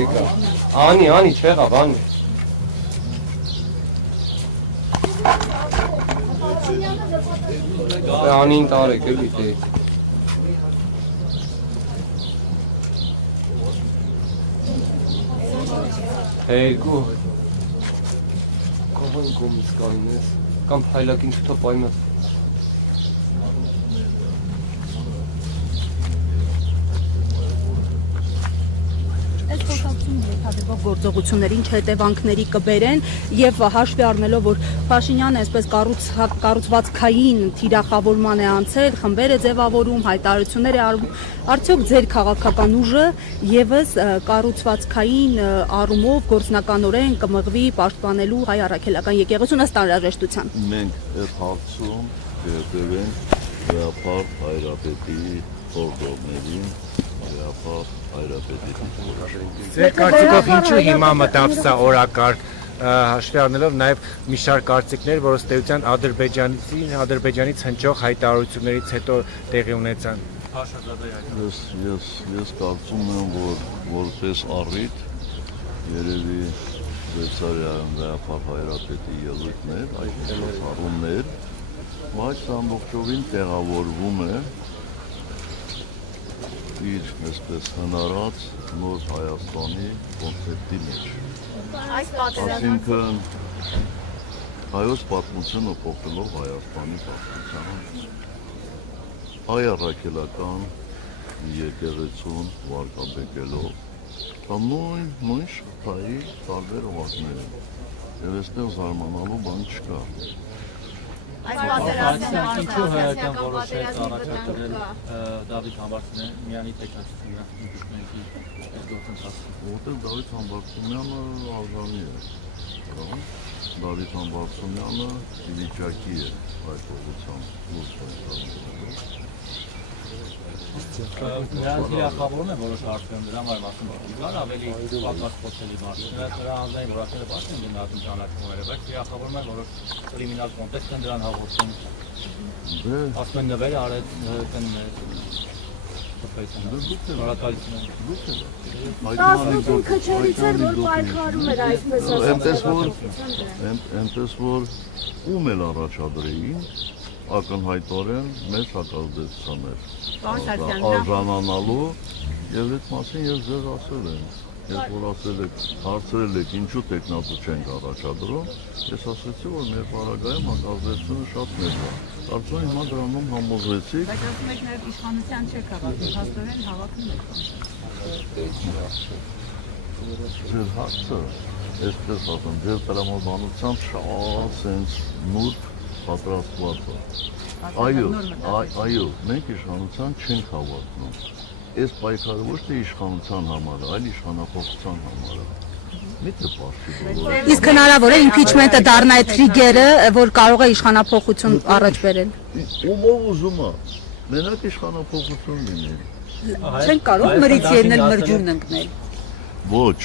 Եկա։ Անի, չեղավ, անի։ Անին տարեք, էլի դե։ Երկու։ Կողն կոմից կային ես, կամ հայլակին չթո պայմը։ Այս խոսակցությունը ենթադրվող գործողությունների ինչ հետևանքների կբերեն եւ հաշվի առնելով, որ Փաշինյանը այսպես կառուցվածքային թիրախավորման է անցել, խմբեր է ձևավորում, հայտարարություններ է արում, արդյոք ձեր քաղաքական ուժը եւս կառուցվածքային առումով գործնականորեն կմղվի պաշտպանելու հայ առաքելական եկեղեցուն ըստ անհրաժեշտության։ Մենք այդ հարցում կհետևենք Գեապար Հայրապետի խորհրդներին, Գեապար Հայրապետի Ձեր կարծիքով ինչու հիմա մտավ սա օրակարգ, հաշվի առնելով նաև մի շարք կարծիքներ, որ ըստ էության Ադրբեջանից հնչող հայտարարություններից հետո տեղի ունեցան։ Ես կարծում եմ, որ որպես առիթ երևի Շվեյցարիայում Գեապար Հայրապետի ելույթներ, այդ առումներ, բայց ամբողջովին տեղավորվում է իր այսպես հնարած նոր Հայաստանի կոնցեպտի մեջ։ Այսինքն հայոց պատմությունը փոխելով Հայաստանի պատմության, հայ առաքելական եկեղեցուն վարկաբեկելով կամ նույն շղթայի տարբեր օղակները եւ այստեղ զարմանալու բան չկա։ Ինչու հայական որոշեց առաջադրել Դավիթ Համբարձումյանի տեքստը ինքնությունների գործընթացը։ Որտեղ Դավիթ Համբարձումյանը արժանի է։ Դավիթ Համբարձումյանը վիճակի է այդ ուղղությամբ լույս հայտարարել։ Նրանց հիախավորում է որոշ հարցերում դրա մասին կար ավելի պատասխանատվելի մարդ։ Նրա անձնային որակները բացեն գնահատում ճանաչումները, բայց հիախավորում է որոշ կրիմինալ կոնտեքստ են դրան հաղորդում։ Ասում են նվեր արեց Տասնություն քչերից էր, որ պայքարում էր այսպես ասած։ Այնպես որ ում էլ առաջադրեին, ակնհայտորեն մեծ հակազդեցության էր արժանանալու եւ այդ մասին ես ձեզ ասել եմ, երբ որ ասել եք, հարցրել եք ինչու տեխնատու չենք առաջադրում, ես ասեցի, որ մեր պարագայում հակազդեցությունը շատ մեծ է։ Կարծում եմ հիմա դրանում համոզվեցիք։ Բայց ասում եք նաև իշխանության չեք հավատում, հաստորեն հավատում եք։ Ձեր հարցը, այսպես ասեմ, ձեր տրամաբանությամբ շատ սենց նուրբ պատրաստված է։ Այո, մենք իշխանության չենք հավատնում։ Այս պայքարը ոչ թե իշխանության համար է, այլ իշխանափոխության համար է։ Միթե պարտի բոլորը։ Իսկ հնարավոր է իմպիչմենտը դառնա այդ թրիգերը, որ կարող է իշխանափոխություն առաջ բերել։ Ումով ուզում է, մենակ իշխանափոխություն լինի։ Չեն կարող մրից ելնել մրջուն ընկնել։ Ոչ,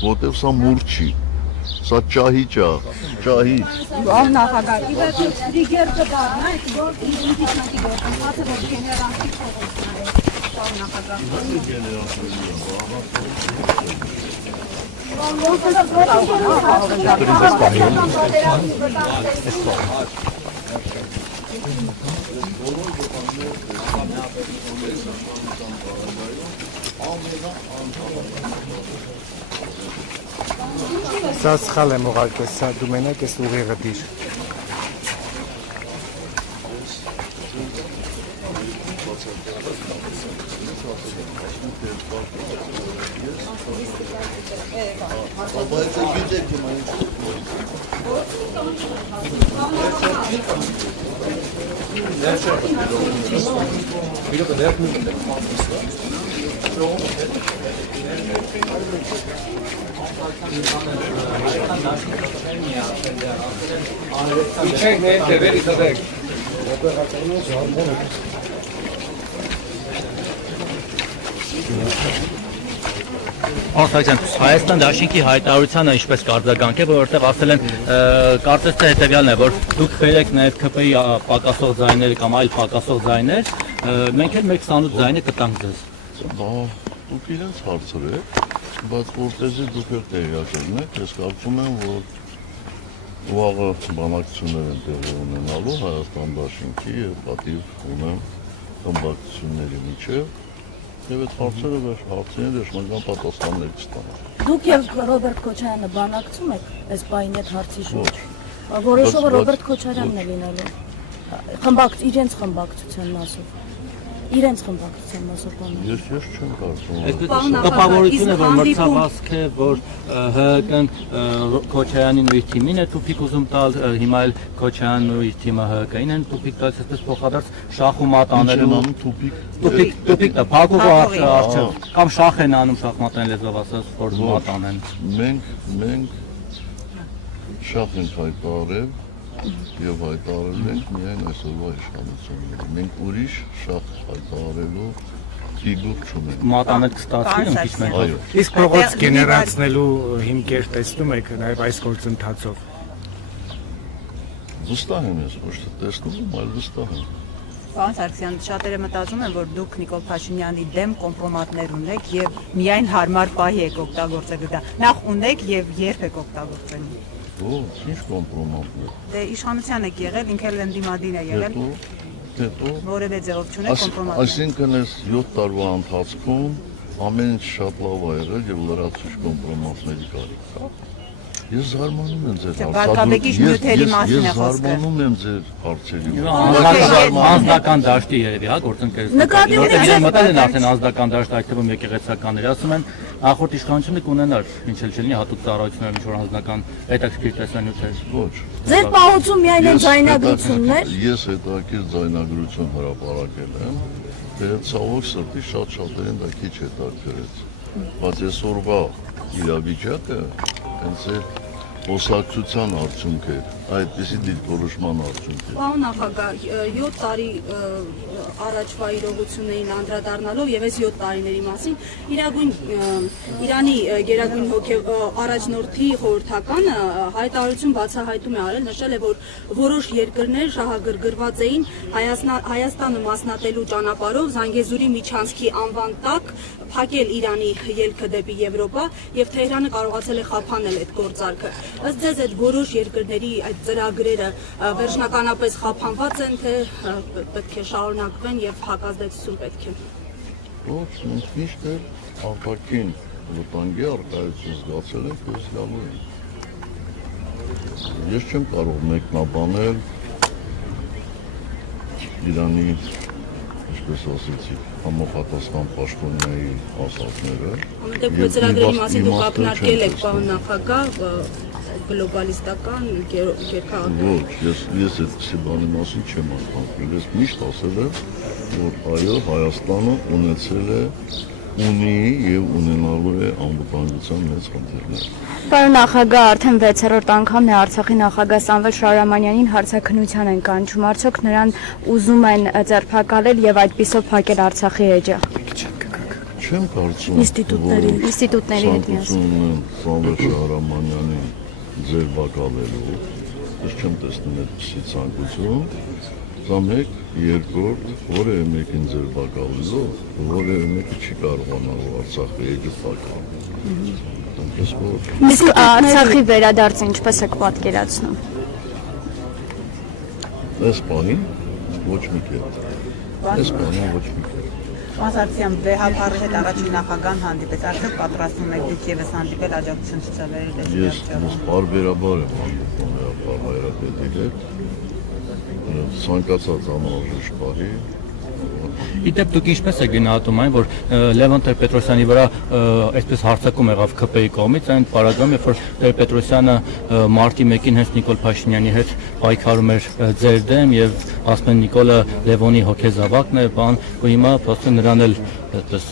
որտեվ սա մուրջ չի։ Սա ճահիճ է, ճահիճ։ Նախագահ, իվերջ թրիգեր կդառնա, որ իմպիչմենտի գործընթացը որ գեներալի Սա սխալ եմ ուղարկել, սա դու մենակ ես ուղիղը դիր։ Իջեք ներքև, էլի թվեք։ Արցախյան Հայաստան դաշինքի հայտարարությանը ինչպես կարձագանք է, որովհետև ասել են կարծես թե հետևյալն է, որ դուք բերեք նաև ԿՊ-ի պակասող ձայներ կամ այլ պակասող ձայներ, մենք էլ մեր 28 ձայնը կտանք ձեզ։ Դա դուք իրենց հարցրեք, բայց որտեզի դուք էլ տեղյակ եք, ես կարծում եմ, որ վաղը բանակցություններ են տեղի ունենալու Հայաստան դաշինքի եւ պատիվ ունեմ խմբակցությունների միջև եւ այդ հարցերը դաշնական պատասխաններ կստանան։ Դուք եւ Ռոբերտ Քոչարյանը բանակցում եք այս բանի այդ հարցի շուրջ։ Որոշողը Ռոբերտ Քոչարյանն է լինելու։ Իրենց խմբակցության մասով։ Իրենց խմբակցության մասով բանը։ Ես չեմ կարծում։ Տպավորությունը որ մրցավազք է, որ ՀԿ-ն Քոչարյանին ու իր թիմին է տուփիկ ուզում տալ, հիմա էլ Քոչարյանն ու իր թիմը ՀԿ-ին են տուփիկ տալիս, այսպես փոխադարձ շախ ու մատ անելու։ Տուփիկ դա փակուղու արժեվ կամ շախ են անում շախմատային լեզվով ասած, որ մատ անեն։ Մենք շախ ենք հայտարարել եւ հայտարարել ենք միայն այսօրվա իշխանությունները։ Մենք ուրիշ շախ հայտարարելու ֆիգուր չունենք։ Մատանել կստացվի ինչ մենք։ Այո։ Իսկ փողոց գեներացնելու հիմքեր տեսնում եք նաև այս գործընթացով։ Վստահ եմ ես, ոչ թե տեսնում, այլ վստահ եմ։ Պարոն Սարգսյան, շատերը մտածում են, որ դուք Նիկոլ Փաշինյանի դեմ կոմպրոմատներ ունեք եւ միայն հարմար պահի եք օգտագործել դա։ Նախ ունեք եւ երբ եք օգտագործել։ Ինչ կոմպրոմատներ։ Դե իշխանության եք եղել, ինքն էլ ընդդիմադիր է եղել։ Հետո Որևէ ձևով չունեք կոմպրոմատներ։ Այսինքն այս 7 տարվա ընթացքում ամեն ինչ շատ լավ է եղել եւ լրացուցիչ կոմպրոմատների կարիք կա։ Ես զարմանում եմ ձեր Վարդապետի նյութերի մասին է խոսքը։ Ես զարմանում եմ ձեր հարցերի։ Անձնական դաշտի երևի, հա, գործընկերություն։ Մտել են արդեն անձնական դաշտ, այդ թվում եկեղեցականների, ասում են նախորդ իշխանությունը կունենար, ինչ էլ չլինի հատուկ ծառայություններ, ինչ որ անձնական հետաքրքիր տեսանյութեր։ Ոչ։ Ձեր պահոցում միայն են ձայնագրություններ։ Ես հետաքրքիր ձայնագրություն հրապարակել եմ, դե ցավոք սրտի շատ-շատերին դա քիչ հետաքրքրեց։ Բայց այսօրվա իրավիճակը հենց այդ խոսակցության արդյունք է, այդպիսի դիրքորոշման արդյունք է։ Պարոն նախագահ, 7 տարի առաջվա իրողություններին անդրադառնալով եւ այս 7 տարիների մասին Իրանի գերագույն առաջնորդի խորհրդականը հայտարարություն բացահայտում է արել, նշել է, որ որոշ երկրներ շահագրգռված էին Հայաստանը մասնատելու ճանապարհով Զանգեզուրի միջանցքի անվան տակ փակել Իրանի ելքը դեպի Եվրոպա եւ Թեհրանը կարողացել է խափանել այդ գործարքը։ Ըստ ձեզ այդ որոշ երկրների այդ ծրագրերը վերջնականապես խափանված են, թե պետք է շարունակվեն եւ հակազդեցություն պետք է։ Ոչ, մենք միշտ էլ արտաքին վտանգի առկայություն զգացել ենք ու զգալու ենք։ Ես չեմ կարող մեկնաբանել Իրանի, ինչպես ասեցի, համապատասխան պաշտոնյայի ասածները։ Որտեղ ծրագրերի մասին դուք ակնարկել եք, պարոն նախագահ, գլոբալիստական երկհաղորդում։ Ոչ, ես այդպիսի բանի մասին չեմ ակնարկել, ես միշտ ասել եմ, որ այո, Հայաստանը ունի եւ ունենալու է անվտանգության մեծ խնդիրներ։ Պարոն նախագահ, արդեն 6-րդ անգամն է Արցախի նախագահ Սամվել Շահրամանյանին հարցաքննության են կանչում, արդյոք նրան ուզում են ձերբակալել եւ այդպիսով փակել Արցախի էջը։ Չեմ կարծում, ինստիտուտների հետ միասին Սամվել Շահրամանյանին ձերբակալելու, ես չեմ տեսնում այդպիսի ցանկություն։ Սա մեկ, երկրորդ, որևէ մեկին ձերբակալելու, որևէ մեկը չի կարողանալու Արցախի էջը փակել։ Իսկ Արցախի վերադարձը ինչպես եք պատկերացնում։ Այս բանին ոչ մի կերպ։ Այս բանին ոչ մի կերպ։ Մասարցիան վեհապարի հետ առաջին նախագահան հանդիպեց, արդյոք պատրաստվում եք դուք եւս հանդիպել աջակցություն ցուցաբերել։ Ես բարբերաբար եմ հանդիպում վեհապար հայրապետի հետ։ Ցանկացած անհրաժեշտ բանի։ Իդեպ դուք ինչպես եք գնահատում այն, որ Լևոն Տեր-Պետրոսյանի վրա այսպես հարձակում եղավ ԿՊ-ի կողմից, այն պարագայում երբ որ Տեր-Պետրոսյանը մարտի 1-ին հենց Նիկոլ Փաշինյանի հետ պայքարում էր ձեր դեմ եւ ասում են Նիկոլը Լևոնի հոգեզավակն է, բան, ու հիմա փոստը նրան էլ այդպես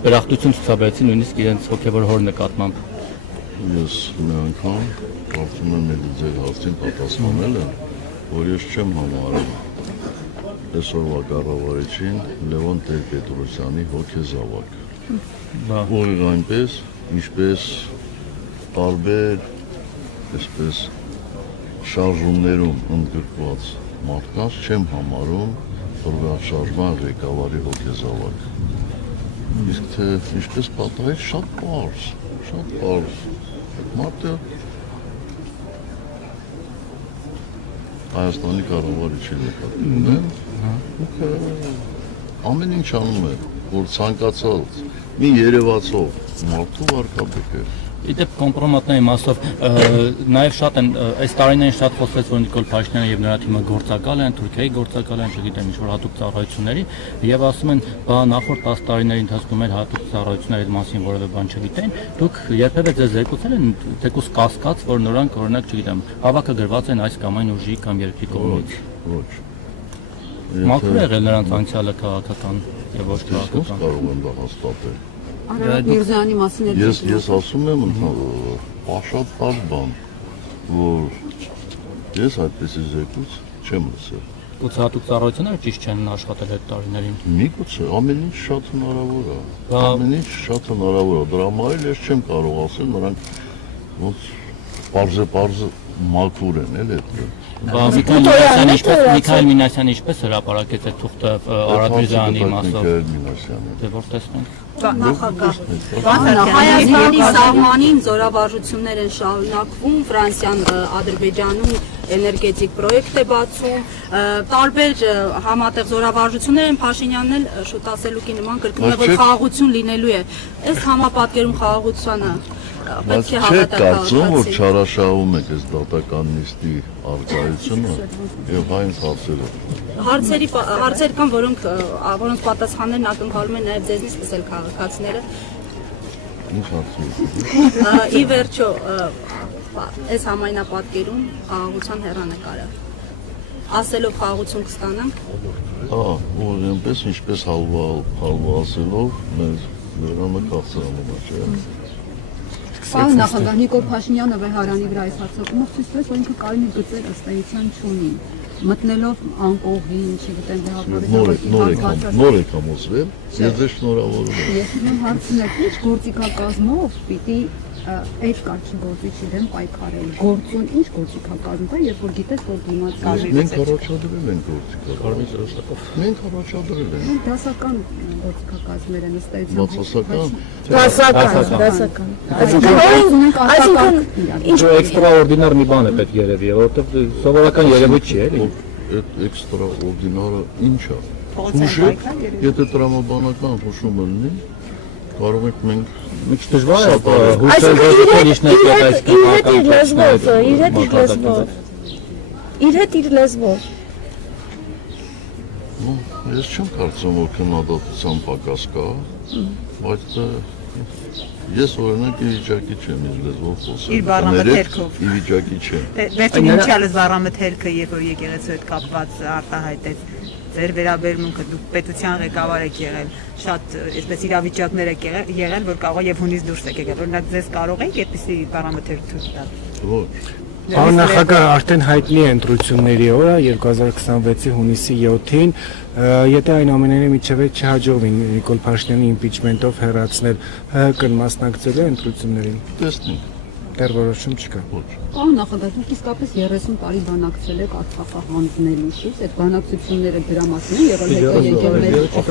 ապերախտություն ցուցաբերեցին նույնիսկ իրենց հոգեվոր հոր նկատմամբ։ Ես մի անգամ կարծում եմ էլի ձեր հարցին պատասխանել եմ, որ ես չեմ համարել այսօրվա կառավարիչին Լևոն Տեր-Պետրոսյանի հոգեզավակ։ ուղիղ այնպես, ինչպես տարբեր այսպես շարժումներում ընդգրկված մարդկանց չեմ համարում դրված շարժման ղեկավարի հոգեզավակ։ Իսկ թե ինչպես պատահեց շատ պարզ, մարդը Հայաստանի կառավարիչի նկատմամբ ամեն ինչ անում է, որ ցանկացած մի երևացող մարդու վարկաբեկ է։ Իդեպ կոմպրոմատների մասով նաև շատ են այս տարիներին շատ խոսվեց, որ Նիկոլ Փաշինյանը եւ նրա թիմը գործակալ են, Թուրքիայի գործակալ են, չգիտեմ, ինչ-որ հատուկ ծառայությունների եւ ասում են, բա նախորդ 10 տարիների ընթացքում էլ հատուկ ծառայությունների մասին որևէ բան չգիտեն, դուք երբևէ ձեզ զեկուցել են թեկուզ կասկած, որ նրանք օրինակ, չգիտեմ, հավաքը գրված են այս կամ այն ուժի կամ երկրի կողմից։ Ոչ։ Մաքուր է եղել նրանց անցյալը քաղաքական եւ ոչ քաղաքական։ Կարող եմ դա հաստատել։ Արարատ Միրզյանի մասին էլ Ես ասում եմ շատ բան, որ ես այդպեսի զեկույց չեմ լսել։ Գուցե հատուկ ծառայությունները ճիշտ չեն աշխատել այդ տարիներին։ Միգուցե ամեն ինչ շատ հնարավոր է։ Ամեն ինչ շատ հնարավոր է։ Դրա համար էլ ես չեմ կարող ասել, նրանք ոնց պարզե մաքուր են, էլ այդ։ Միքայել Մինասյանը ինչպես հրապարակեց այդ թուղթը Արարատ Միրզյանի մասով։ Դե որ տեսնենք։ Հայաստանի սահմանին զորավարժություններ են շարունակվում, Ֆրանսիան Ադրբեջանում էներգետիկ պրոյեկտ է բացում, տարբեր համատեղ զորավարժություններ են, Փաշինյանն էլ շուտ ասելուկի նման կրկնում է, որ խաղաղություն լինելու է։ Այս համապատկերում խաղաղությանը Բայց չեք կարծում, որ չարաշահում եք այս դատական նիստի առկայությունը եւ այն հարցերը։ Հարցեր կան, որոնց պատասխաններն ակնկալում են նաև ձեզնից լսել քաղաքացիները։ Ինչ հարցեր։ Ի վերջո, այս համայնապատկերում խաղաղության հեռանկարը ասելով խաղաղություն կստանանք։ Ու այնպես ինչպես հալվա ասելով մեր հեռանկարը չէ։ Պարոն նախագահ, Նիկոլ Փաշինյանը Վեհարանի վրա այս հարձակումը ցույց տվեց, որ ինքը կարելի գծեր ըստ էության չունի, մտնելով անկողին, չգիտեմ, նոր եք համոզվել, ես ձեզ շնորհավորում եմ։ Ես իմ հարցն է, ինչ գործիքակազմով պիտի այդ կարգի գործիչի դեմ պայքարել, գործուն ինչ գործիքակազմ կա, երբ որ գիտես, որ դիմաց կազմի։ Մենք առաջադրել ենք գործիքակազմ։ Մենք առաջադրել ենք։ Դասական գործիքակազմեր են ըստ էության։ Դասական։ Այսինքն Ինչ էքստրաորդինար մի բան է պետք երևի, որովհետև սովորական երևույթ չի, էլի։ Այդ էքստրաորդինարը ինչ է։ Հուշեք, եթե տրամաբանական հուշումը լինի, կարող ենք մենք Մի քիչ դժվար է հուսել, որ ինչն է այս քաղաքական իր հետ իր լեզվով։ Ես չեմ կարծում, որ քննադատության պակաս կա, բայց ես օրինակ ի վիճակի չեմ իր լեզվով խոսել։ Իր բառամթերքով։ Ի վիճակի չեմ։ Վերջին ինչալս բառամթերքը, երբ որ եկեղեցու հետ կապված արտահայտեց ձեր վերաբերմունքը, դուք պետության ղեկավար եք եղել, շատ այսպես իրավիճակներ եք եղել, որ կարող է եւ հունից դուրս եք եկել, օրինակ ձեզ կարող եք այդպիսի բառամթերք ցույց տալ։ Ոչ։ Պարոն նախագահ, արդեն հայտնի է ընտրությունների օրը 2026-ի հունիսի 7-ին, եթե այն ամենայնի միջև չհաջողվի Նիկոլ Փաշինյանի իմպիչմենտով հեռացնել, ՀՀԿ-ն մասնակցել է ընտրություններին։ Տեսնենք։ Դեռ որոշում չկա։ Ոչ։ Պարոն նախագահ, դուք իսկապես 30 տարի բանակցել եք Արցախը հանձնելու շուրջ, այդ բանակցությունները դրա մասին են եղել,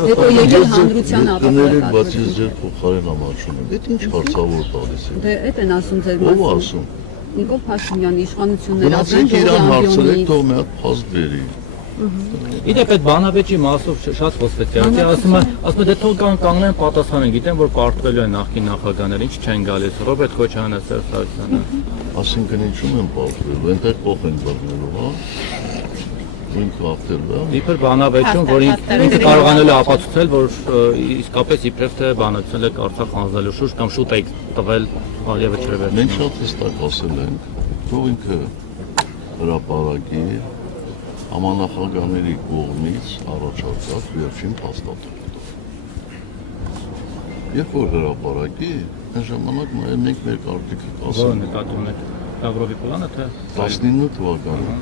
հետո եկել հանրության ապահովության։ Բայց ես ձեր փոխարեն ամաչում եմ։ Դա ինչ հարցավոր տալիս է։ Դե այդ են ասում ձեր Ո՞վ ասում։ Նիկոլ Փաշինյանի իշխանությունները Գնացեք իրան հարցրեք, թող մի հատ փաստ բերի։ Իդեպ այդ բանավեճի մասով շատ խոսվեց, ասում է դե թող կանգնեն պատասխանեն, գիտեն որ պարտվելու են նախկին նախագահները, ինչ չեն գալիս, Ռոբերտ Քոչարյանը, Սերժ Սարգսյանը։ Այսինքն ինչու են պարտվելու, այնտեղ փոխ են բռնելու, հա։ Ինքը ախտել է։ Իբր բանավեճում, որ ինքը կարողանել է ապացուցել, որ իսկապես իբրև թե բանակցել է Արցախ հանձնելու շուրջ կամ շուտ է տվել Արիևը չրևեր։ Մենք շատ հստակ ասել ենք, թող ինքը հրապարակի համանախագահների կողմից առաջարկած վերջին փաստաթղթը։ Երբ որ հրապարակի, այն ժամանակ մենք մեր կարգիքը կասենք։ Ո՞ր նկատի ունեք Լավրովի պլանը թե 19 թվականին։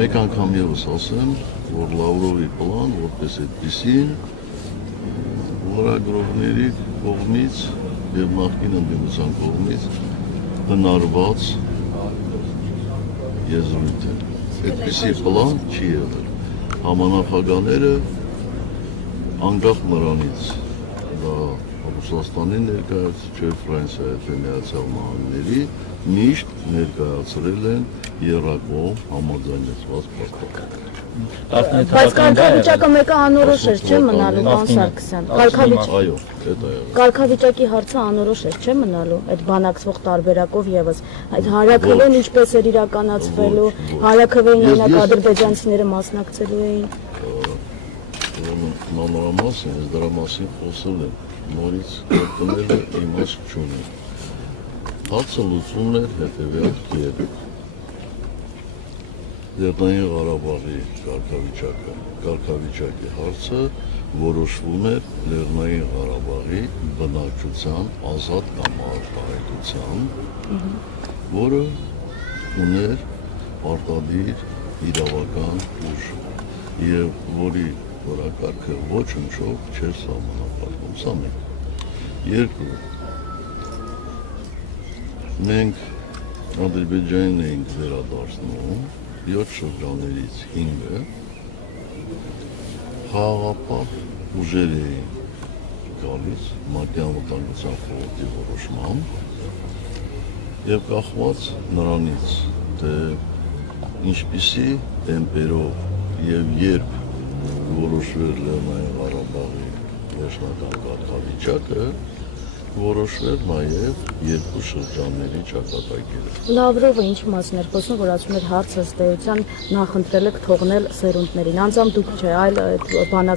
Մեկ անգամ ևս ասեմ, որ Լավրովի պլան, որպես այդպիսին, լրագրողների կողմից եւ նախկին ընդդիմության կողմից հնարված եզրույթ է։ Այդպիսի պլան չի եղել։ Համանախագահները անկախ նրանից դա Ռուսաստանի ներկայացուցիչ Ֆրանսիայի թե Միացյալ Նահանգների միշտ ներկայացրել են եռակողմ համաձայնեցված փաստաթղթեր։ Բայց կարգավիճակը մեկը անորոշ էր, չէ՞ մնալու, պարոն Սարգսյան։ Այո, դա է։ Կարգավիճակի հարցը անորոշ էր, չէ՞ մնալու, այդ բանակցվող տարբերակով եւս։ Այդ հարաքվեն ինչպես էր իրականացվելու, հարաքվեին օրինակ ադրբեջանցիները մասնակցելու էին։ Մանրամասն, ես դրա մասին խոսել եմ, նորից կրկնելը իմաստ չունի։ Հարցը լուծումն էր հետևյալ կերպ։ Լեռնային Ղարաբաղի կարգավիճակի հարցը որոշվում էր Լեռնային Ղարաբաղի բնակչության ազատ կամ արտահայտության, որը ուներ պարտադիր իրավական ուժ եւ որի որակարգը ոչ ինչով չէր սահմանափակվում։ Սա մեկ։ Երկու, մենք Ադրբեջանին էինք վերադարձնում 7 շրջաններից 5-ը խաղաղապահ ուժեր էին գալիս Մարտյան վտանգության խորհրդի որոշմամբ եւ կախված նրանից, թե ինչպիսի տեմպերով եւ երբ որոշվեր Լեռնային Ղարաբաղի վերջնական կարգավիճակը, որոշվեր նաև երկու շրջանների ճակատագիրը։ Լավրովը ինչ մասն էր խոսում, որ ասում էր հարցը ըստ էության նախընտրել եք թողնել սերունդներին։ Անձամբ դուք չէ, այլ բանակ